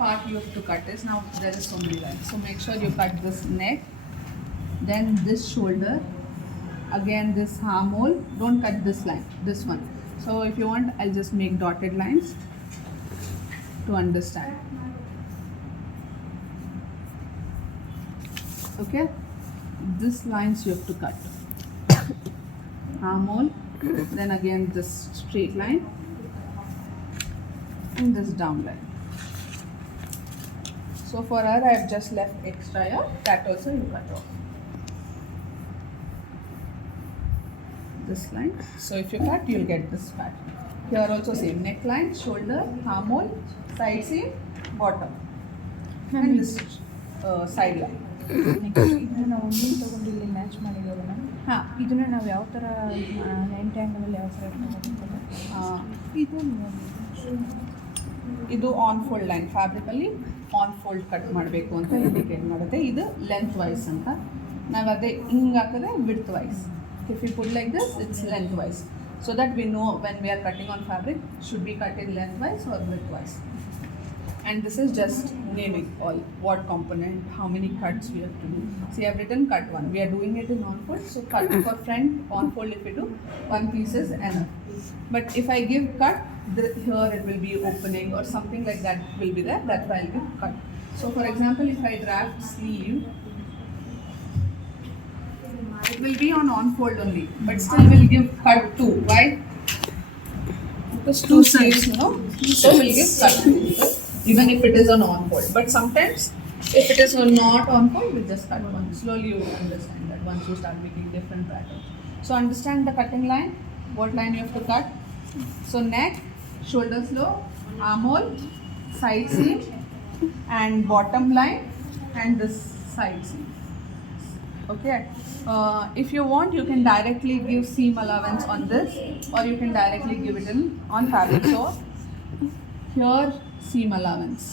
part you have to cut is, now there is so many lines. So make sure you cut this neck, then this shoulder, again this arm hole. Don't cut this line, this one. So if you want, I'll just make dotted lines to understand. Okay, this lines you have to cut. Arm hole, then again this straight line and this down line. So for her, I have just left extra here. That also you cut off. This line. So if you cut, you'll get this pattern. Here also same neckline, shoulder, arm hole, side seam, bottom, and this side line. Next ಇದನ್ನ ನಾವು ಒಮ್ಮೆ ತೊಗೊಂಡು ಇಲ್ಲಿ match ಮಾಡಿರೋದು ma'am. ಹಾಂ, ಇದನ್ನು ನಾವು ಯಾವ ಥರ ನೈನ್ ಟ್ಯಾಂಗಲ್ಲಿ ಯಾವ ಥರ ಇದು ಆನ್ ಫೋಲ್ಡ್ ಲೈನ್ ಫ್ಯಾಬ್ರಿಕಲ್ಲಿ ಆನ್ ಫೋಲ್ಡ್ ಕಟ್ ಮಾಡಬೇಕು ಅಂತ ಇಂಡಿಕೇಟ್ ಮಾಡುತ್ತೆ. ಇದು ಲೆಂತ್ ವೈಸ್ ಅಂತ. ನಾವು ಅದೇ ಹಿಂಗೆ ಹಾಕಿದ್ರೆ width wise. If you put like this, it's length wise. So that we know when we are cutting on fabric, should be cut in lengthwise or widthwise. And this is just naming all what component, how many cuts we have to do. See, I have written cut 1. We are doing it in on fold. So cut for front on fold, if we do 1 piece is enough. But if I give cut, here it will be opening or something like that will be there. That's why I'll give cut. So for example, if I draft sleeve, it will be on fold only, but still will give cut 2. Why? Because 2 sleeves, you know, so we'll give cut 2, even if it is on fold. But sometimes, if it is not on fold, we'll just cut 1. Slowly you will understand that once you start making different patterns. So understand the cutting line, what line you have to cut. So neck, shoulders low, arm hole, side seam, and bottom line, and this side seam. Okay, if you want, you can directly give seam allowance on this, or you can directly give it in on fabric. So here seam allowance,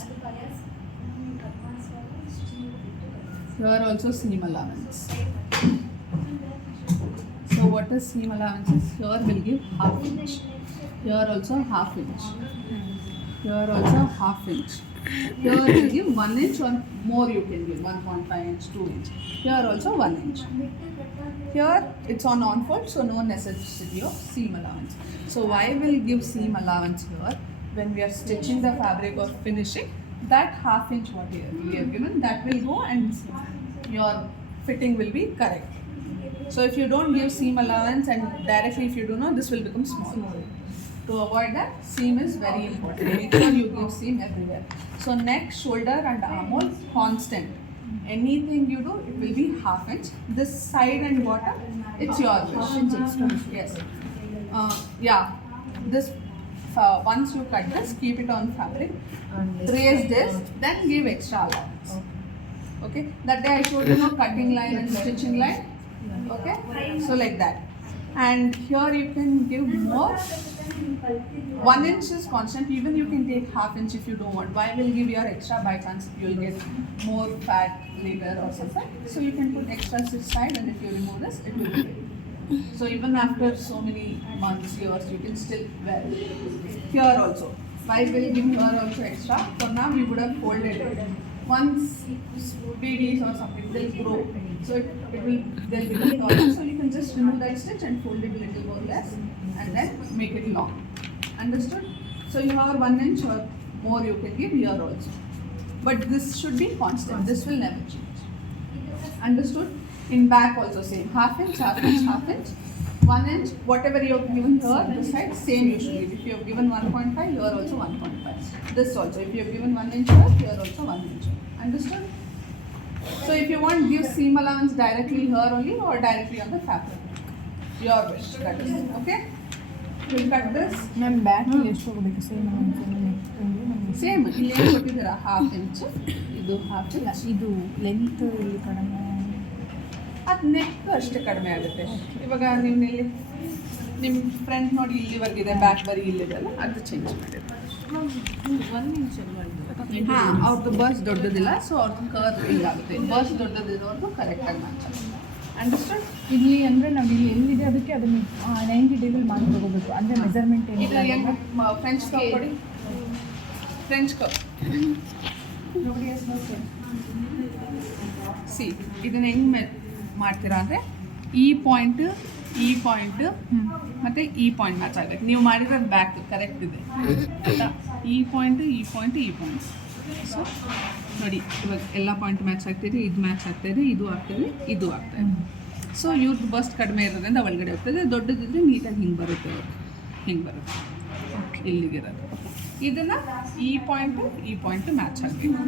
here also seam allowance. So what is seam allowance is, here will give half inch, here also half inch, here also half inch. Here will give 1 inch or more, you can give 1.5 inch, 2 inch. Here also 1 inch. Here it's on fold, so no necessity of seam allowance. So why will give seam allowance here? When we are stitching the fabric or finishing, that half inch what we have given, that will go and your fitting will be correct. So if you don't give seam allowance and directly if you do not, this will become small. To avoid that, seam is very important. Make sure you give seam everywhere. So neck, shoulder and arm hole constant. Anything you do, it will be half inch. This side and bottom, it's your wish. Yes. Yeah. This once you cut this, keep it on fabric. Raise this, then give extra allowance. Okay. That day I showed you cutting line and stitching line. Okay. So like that. And here you can give more. 1 inch is constant, even you can take half inch if you don't want. Why will give your extra by chance you'll get more fat later or something. So you can put extra this side, and if you remove this, it will be ready. So even after so many months, years, you can still wear it. Here also, why will give here also extra? For now we would have folded it. Once babies or something, they'll grow. So they'll become taller. So you can just remove that stitch and fold it a little more less, and then make it long. Understood? So you have 1 inch or more you can give here also. But this should be constant. This will never change. Understood? In back also same. Half inch, half inch, half inch. 1 inch. Whatever you have given here, this side, same you should give. If you have given 1.5, here also 1.5. This also. If you have given 1 inch here also 1 inch. Understood? So if you want, give seam allowance directly here only or directly on the fabric. Your wish. That is okay. We'll cut this. Ma'am ಬ್ಯಾಕಲ್ಲಿ ಎಷ್ಟು ಹೋಗಬೇಕು same same ಇಲ್ಲಿ ಏನು ಕೊಟ್ಟಿದ್ದೀರಾ half inch, ಇದು half inch, ಇದು length ಇಲ್ಲಿ ಕಡಿಮೆ, ಅದು ನೆಕ್ ಅಷ್ಟೇ ಕಡಿಮೆ ಆಗುತ್ತೆ. ಇವಾಗ ನೀವು ಇಲ್ಲಿ ನಿಮ್ಮ ಫ್ರಂಟ್ ನೋಡಿ ಇಲ್ಲಿವರೆಗಿದೆ, ಬ್ಯಾಕ್ ಬರೀ ಇಲ್ಲಿದೆಲ್ಲ ಅದು ಚೇಂಜ್ ಮಾಡಿದ್ರೆ 1 ಇಂಚ್ ಹಾಂ, ಅವ್ರದ್ದು ಬಸ್ ದೊಡ್ಡದಿಲ್ಲ, ಸೊ ಅವ್ರದ್ದು ಕರ್ವ್ ಹಿಂಗಾಗುತ್ತೆ. ಬಸ್ ದೊಡ್ಡದಿರೋರ್ದು ಕರೆಕ್ಟಾಗಿ ಮಾಡ್ತಾರೆ. ಅಂಡರ್ಸ್ಟ್ಯಾಂಡ್? ಇಲ್ಲಿ ಅಂದರೆ ನಾವು ಇಲ್ಲಿ ಎಲ್ಲಿದೆ ಅದಕ್ಕೆ ಅದನ್ನು 90 ಡಿಗ್ರಿ ಮಾಡಿ ತಗೋಬೇಕು, ಅಂದರೆ ಮೆಜರ್ಮೆಂಟ್ ಇದು ಹೆಂಗೆ ಫ್ರೆಂಚ್ ಕಪ್ ಕೊಡಿ, French cup Nobody has moved it. C ಇದನ್ನು ಹೆಂಗೆ ಮಾಡ್ತೀರಾ ಅಂದರೆ ಈ ಪಾಯಿಂಟ್ ಮತ್ತು ಈ ಪಾಯಿಂಟ್ ಮ್ಯಾಚ್ ಆಗಬೇಕು. ನೀವು ಮಾಡಿರೋದು ಬ್ಯಾಕ್ ಕರೆಕ್ಟ್ ಇದೆ ಆಯಿತಾ. ಈ ಪಾಯಿಂಟ್ ಸೊ ನೋಡಿ ಇವಾಗ ಎಲ್ಲ ಪಾಯಿಂಟ್ ಮ್ಯಾಚ್ ಆಗ್ತಿದೆ, ಇದು ಮ್ಯಾಚ್ ಆಗ್ತಾಯಿದೆ, ಇದು ಆಗ್ತಾಯಿದೆ, ಇದು ಆಗ್ತಾಯಿದೆ. ಸೊ ಇವ್ರದ್ದು ಬಸ್ಟ್ ಕಡಿಮೆ ಇರೋದ್ರಿಂದ ಒಳಗಡೆ ಹೋಗ್ತದೆ, ದೊಡ್ಡದಿದ್ರೆ ನೀಟಾಗಿ ಹಿಂಗೆ ಬರುತ್ತೆ, ಇಲ್ಲಿಗಿರೋದು. ಇದನ್ನು ಈ ಪಾಯಿಂಟ್ ಮ್ಯಾಚ್ ಆಗಬೇಕು.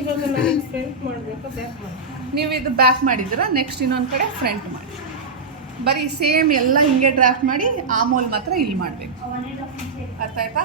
ಇವಾಗ ನಾನು ಫ್ರಂಟ್ ಮಾಡಬೇಕಾ ಬ್ಯಾಕ್ ಮಾಡಬೇಕು? ನೀವು ಇದು ಬ್ಯಾಕ್ ಮಾಡಿದ್ರೆ ನೆಕ್ಸ್ಟ್ ಇನ್ನೊಂದು ಕಡೆ ಫ್ರಂಟ್ ಮಾಡಿ. ಬರೀ ಸೇಮ್ ಎಲ್ಲ ಹಿಂಗೆ ಡ್ರಾಫ್ಟ್ ಮಾಡಿ ಆಮೂಲ್ ಮಾತ್ರ ಇಲ್ಲಿ ಮಾಡಬೇಕು. ಅರ್ಥ ಆಯ್ತಾ?